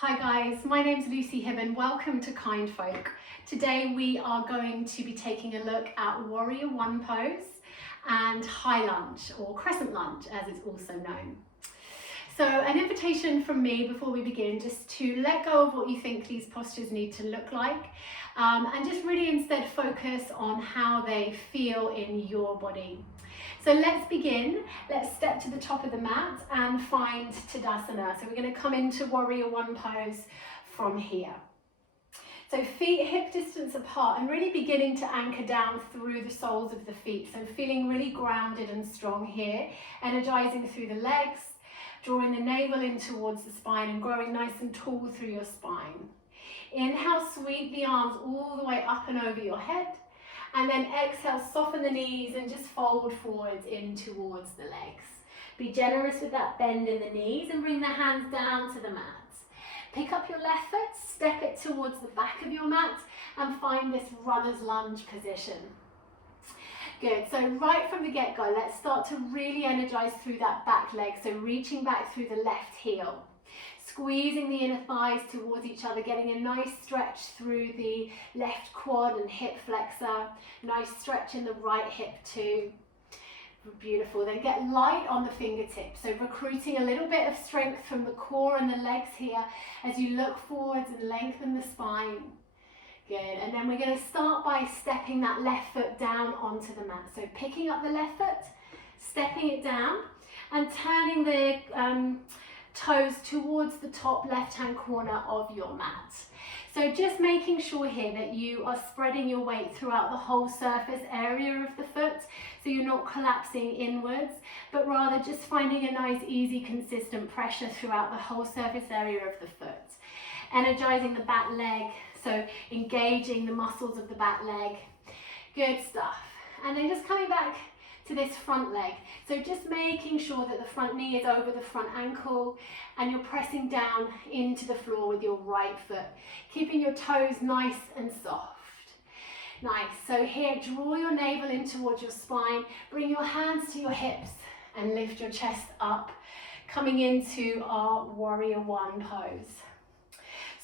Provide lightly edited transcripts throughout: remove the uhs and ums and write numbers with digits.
Hi guys, my name's Lucy Hibben. Welcome to Kindfolk. Today we are going to be taking a look at Warrior One pose and High Lunge, or Crescent Lunge as it's also known. So an invitation from me before we begin, just to let go of what you think these postures need to look like and just really instead focus on how they feel in your body. So let's begin. Let's step to the top of the mat and find Tadasana. So we're going to come into Warrior One pose from here. So feet hip distance apart and really beginning to anchor down through the soles of the feet. So feeling really grounded and strong here, energizing through the legs, drawing the navel in towards the spine and growing nice and tall through your spine. Inhale, sweep the arms all the way up and over your head. And then exhale, soften the knees and just fold forwards in towards the legs. Be generous with that bend in the knees and bring the hands down to the mat. Pick up your left foot, step it towards the back of your mat and find this runner's lunge position. Good, so right from the get-go, let's start to really energize through that back leg. So reaching back through the left heel. Squeezing the inner thighs towards each other, getting a nice stretch through the left quad and hip flexor. Nice stretch in the right hip too. Beautiful. Then get light on the fingertips. So recruiting a little bit of strength from the core and the legs here as you look forwards and lengthen the spine. Good. And then we're going to start by stepping that left foot down onto the mat. So picking up the left foot, stepping it down and turning the toes towards the top left-hand corner of your mat. So just making sure here that you are spreading your weight throughout the whole surface area of the foot, so you're not collapsing inwards, but rather just finding a nice, easy, consistent pressure throughout the whole surface area of the foot. Energizing the back leg, so engaging the muscles of the back leg. Good stuff. And then just coming back to this front leg. So just making sure that the front knee is over the front ankle and you're pressing down into the floor with your right foot, keeping your toes nice and soft. Nice. So here, draw your navel in towards your spine, bring your hands to your hips and lift your chest up, coming into our Warrior One pose.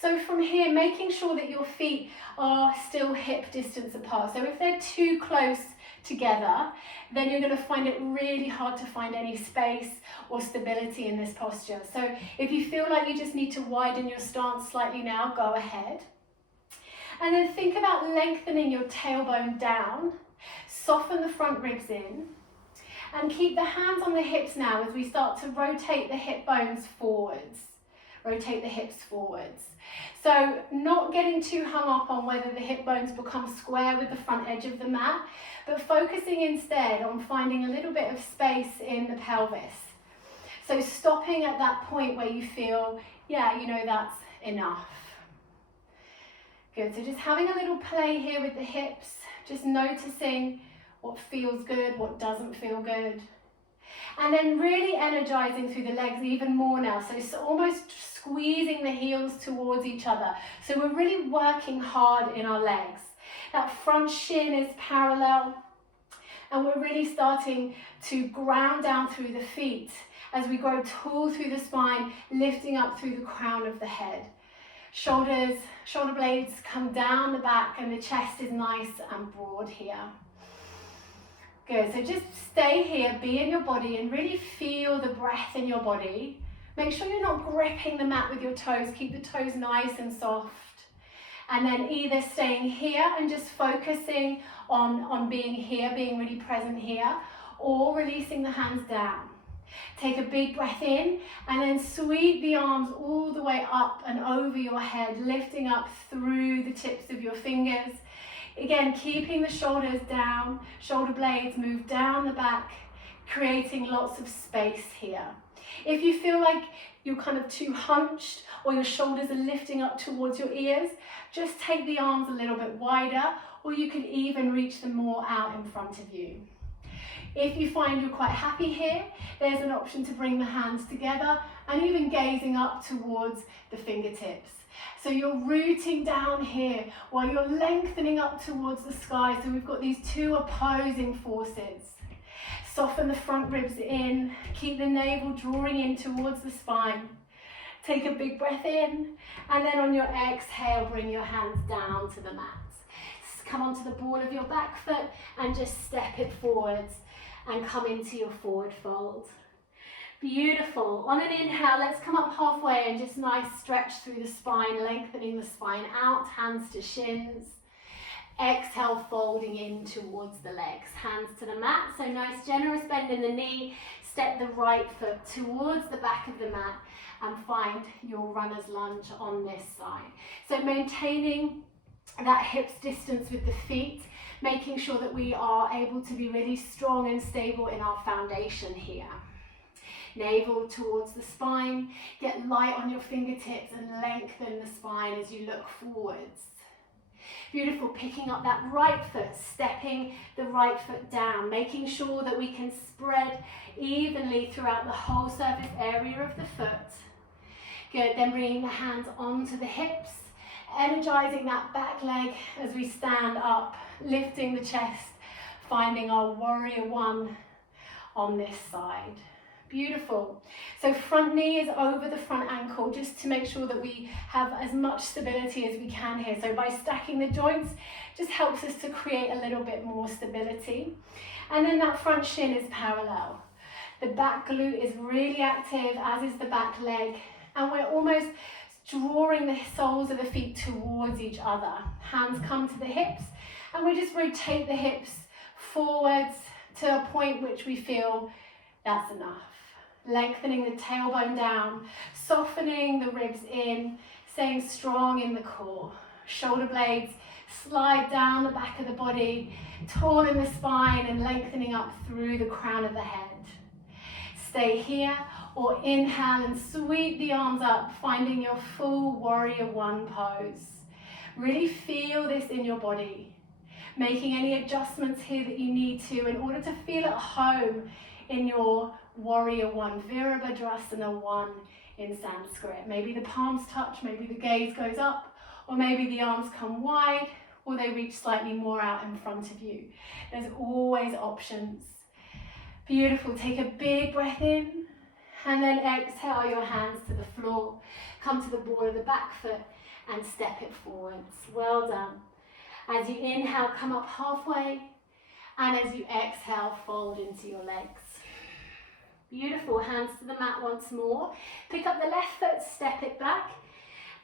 So from here, making sure that your feet are still hip distance apart. So if they're too close together, then you're going to find it really hard to find any space or stability in this posture. So if you feel like you just need to widen your stance slightly now, go ahead. And then think about lengthening your tailbone down, soften the front ribs in, and keep the hands on the hips now as we start to rotate the hip bones forwards. Rotate the hips forwards. So not getting too hung up on whether the hip bones become square with the front edge of the mat, but focusing instead on finding a little bit of space in the pelvis. So stopping at that point where you feel, yeah, you know, that's enough. Good, so just having a little play here with the hips, just noticing what feels good, what doesn't feel good. And then really energizing through the legs even more now. So almost squeezing the heels towards each other. So we're really working hard in our legs. That front shin is parallel. And we're really starting to ground down through the feet as we grow tall through the spine, lifting up through the crown of the head. Shoulder blades come down the back and the chest is nice and broad here. Good, so just stay here, be in your body and really feel the breath in your body. Make sure you're not gripping the mat with your toes, keep the toes nice and soft. And then either staying here and just focusing on being here, being really present here, or releasing the hands down. Take a big breath in and then sweep the arms all the way up and over your head, lifting up through the tips of your fingers. Again, keeping the shoulders down, shoulder blades move down the back, creating lots of space here. If you feel like you're kind of too hunched or your shoulders are lifting up towards your ears, just take the arms a little bit wider, or you can even reach them more out in front of you. If you find you're quite happy here, there's an option to bring the hands together and even gazing up towards the fingertips. So you're rooting down here while you're lengthening up towards the sky. So we've got these two opposing forces. Soften the front ribs in, keep the navel drawing in towards the spine. Take a big breath in, and then on your exhale, bring your hands down to the mat. Come onto the ball of your back foot and just step it forwards and come into your forward fold. Beautiful. On an inhale, let's come up halfway and just nice stretch through the spine, lengthening the spine out, hands to shins. Exhale, folding in towards the legs, hands to the mat. So nice generous bend in the knee. Step the right foot towards the back of the mat and find your runner's lunge on this side. So maintaining that hips distance with the feet, making sure that we are able to be really strong and stable in our foundation here. Navel towards the spine, get light on your fingertips and lengthen the spine as you look forwards. Beautiful, picking up that right foot, stepping the right foot down, making sure that we can spread evenly throughout the whole surface area of the foot. Good, then bringing the hands onto the hips, energizing that back leg as we stand up, lifting the chest, finding our warrior one on this side. Beautiful. So front knee is over the front ankle just to make sure that we have as much stability as we can here. So by stacking the joints, just helps us to create a little bit more stability. And then that front shin is parallel. The back glute is really active, as is the back leg. And we're almost drawing the soles of the feet towards each other. Hands come to the hips, and we just rotate the hips forwards to a point which we feel that's enough. Lengthening the tailbone down, softening the ribs in, staying strong in the core. Shoulder blades slide down the back of the body, tauning the spine and lengthening up through the crown of the head. Stay here or inhale and sweep the arms up, finding your full warrior one pose. Really feel this in your body, making any adjustments here that you need to in order to feel at home in your warrior one, Virabhadrasana one in Sanskrit. Maybe the palms touch, maybe the gaze goes up, or maybe the arms come wide, or they reach slightly more out in front of you. There's always options. Beautiful, take a big breath in, and then exhale your hands to the floor. Come to the ball of the back foot and step it forwards. Well done. As you inhale, come up halfway, and as you exhale, fold into your legs. Beautiful, hands to the mat once more. Pick up the left foot, step it back.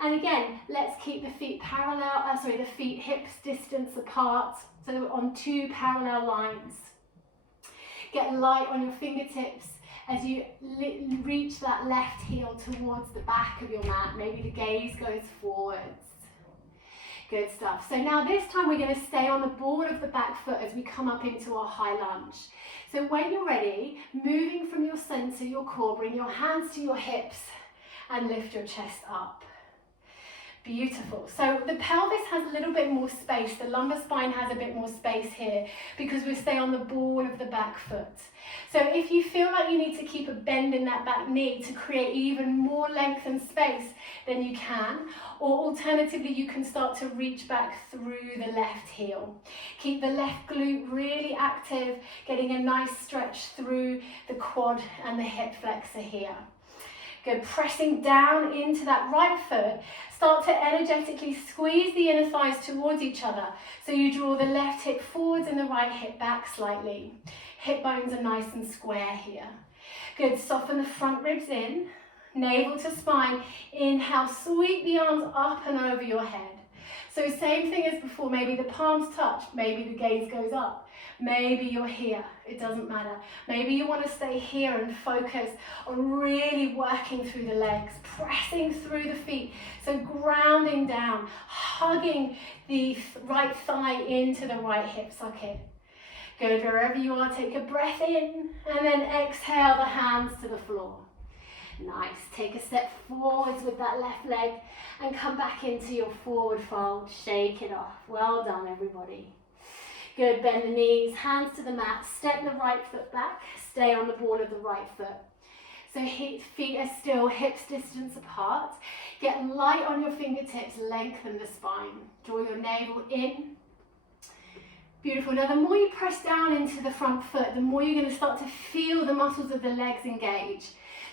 And again, let's keep the feet parallel, the feet hips distance apart, so on two parallel lines. Get light on your fingertips as you reach that left heel towards the back of your mat. Maybe the gaze goes forwards. Good stuff. So now this time we're going to stay on the ball of the back foot as we come up into our high lunge. So when you're ready, moving from your center, your core, bring your hands to your hips and lift your chest up. Beautiful. So the pelvis has a little bit more space. The lumbar spine has a bit more space here because we stay on the ball of the back foot. So if you feel like you need to keep a bend in that back knee to create even more length and space, then you can. Or alternatively, you can start to reach back through the left heel. Keep the left glute really active, getting a nice stretch through the quad and the hip flexor here. Good, pressing down into that right foot. Start to energetically squeeze the inner thighs towards each other. So you draw the left hip forwards and the right hip back slightly. Hip bones are nice and square here. Good, soften the front ribs in, navel to spine. Inhale, sweep the arms up and over your head. So same thing as before, maybe the palms touch, maybe the gaze goes up. Maybe you're here, it doesn't matter. Maybe you want to stay here and focus on really working through the legs, pressing through the feet. So grounding down, hugging the right thigh into the right hip socket. Good, wherever you are, take a breath in and then exhale the hands to the floor. Nice, take a step forwards with that left leg and come back into your forward fold. Shake it off. Well done, everybody. Good, bend the knees, hands to the mat, step the right foot back, stay on the ball of the right foot. So feet are still hips distance apart. Get light on your fingertips, lengthen the spine. Draw your navel in. Beautiful. Now the more you press down into the front foot, the more you're going to start to feel the muscles of the legs engage.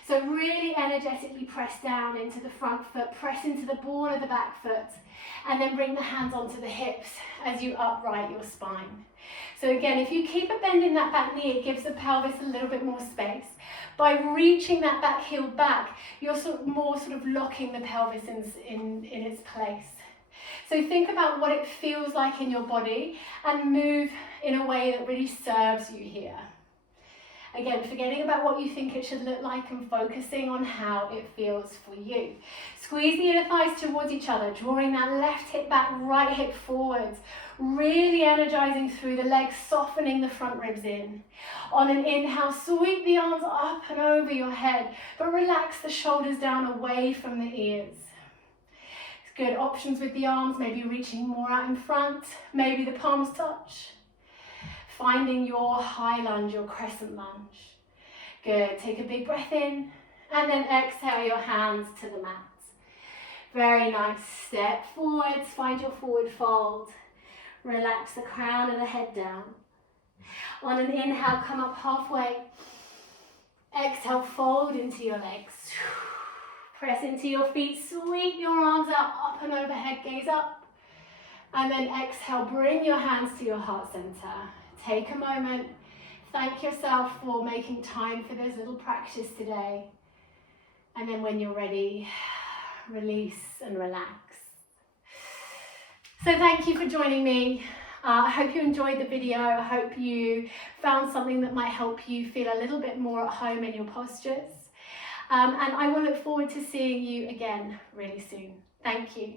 So really energetically press down into the front foot, press into the ball of the back foot, and then bring the hands onto the hips as you upright your spine. So again, if you keep a bend in that back knee, it gives the pelvis a little bit more space. By reaching that back heel back, you're more locking the pelvis in its place. So think about what it feels like in your body and move in a way that really serves you here. Again, forgetting about what you think it should look like and focusing on how it feels for you. Squeeze the inner thighs towards each other, drawing that left hip back, right hip forwards. Really energizing through the legs, softening the front ribs in. On an inhale, sweep the arms up and over your head, but relax the shoulders down away from the ears. Good options with the arms, maybe reaching more out in front, maybe the palms touch. Finding your high lunge, your crescent lunge. Good, take a big breath in and then exhale your hands to the mat. Very nice, step forwards, find your forward fold. Relax the crown of the head down. On an inhale, come up halfway. Exhale, fold into your legs. Press into your feet, sweep your arms out, up and overhead, gaze up. And then exhale, bring your hands to your heart center. Take a moment, thank yourself for making time for this little practice today. And then when you're ready, release and relax. So thank you for joining me. I hope you enjoyed the video. I hope you found something that might help you feel a little bit more at home in your postures. And I will look forward to seeing you again really soon. Thank you.